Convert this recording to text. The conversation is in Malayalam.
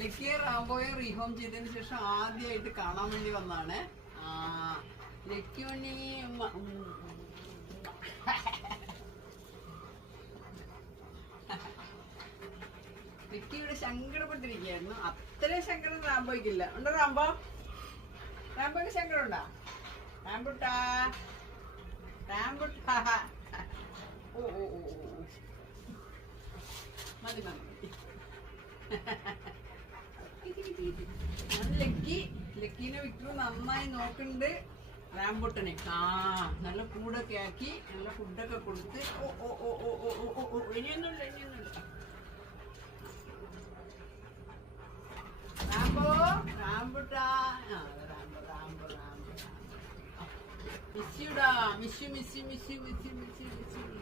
ലക്കിയെ റാംബോയെ റീഹോം ചെയ്തതിന് ശേഷം ആദ്യമായിട്ട് കാണാൻ വേണ്ടി വന്നാണ്. ലക്കിയോണി ലക്കിയുടെ സങ്കടപ്പെട്ടിരിക്കുകയായിരുന്നു. അത്രയും സങ്കടം റാംബോയ്ക്കില്ല. ഉണ്ടോ റാംബോ? റാംബോയ്ക്ക് സങ്കടം ഉണ്ടോ? റാംബുട്ടാ റാംബുട്ടാ ഓ ഓ ഓ മതി മതി. ലക്കീനെ വിക്രു നന്നായി നോക്കുന്നുണ്ട്. റാംബുട്ടനെ നല്ല കൂടൊക്കെ ആക്കി നല്ല ഫുഡൊക്കെ കൊടുത്ത് ഓ ഓ ഓ ഓ ഓ ഓ ഓ ഇനിയൊന്നുമില്ല ഇനിയൊന്നുമില്ല. റാംബോ റാംബുട്ടാ റാംബോ റാംബോ റാംബോ മിസ്യുടാ miss you miss you miss you miss you miss you മിസ്യു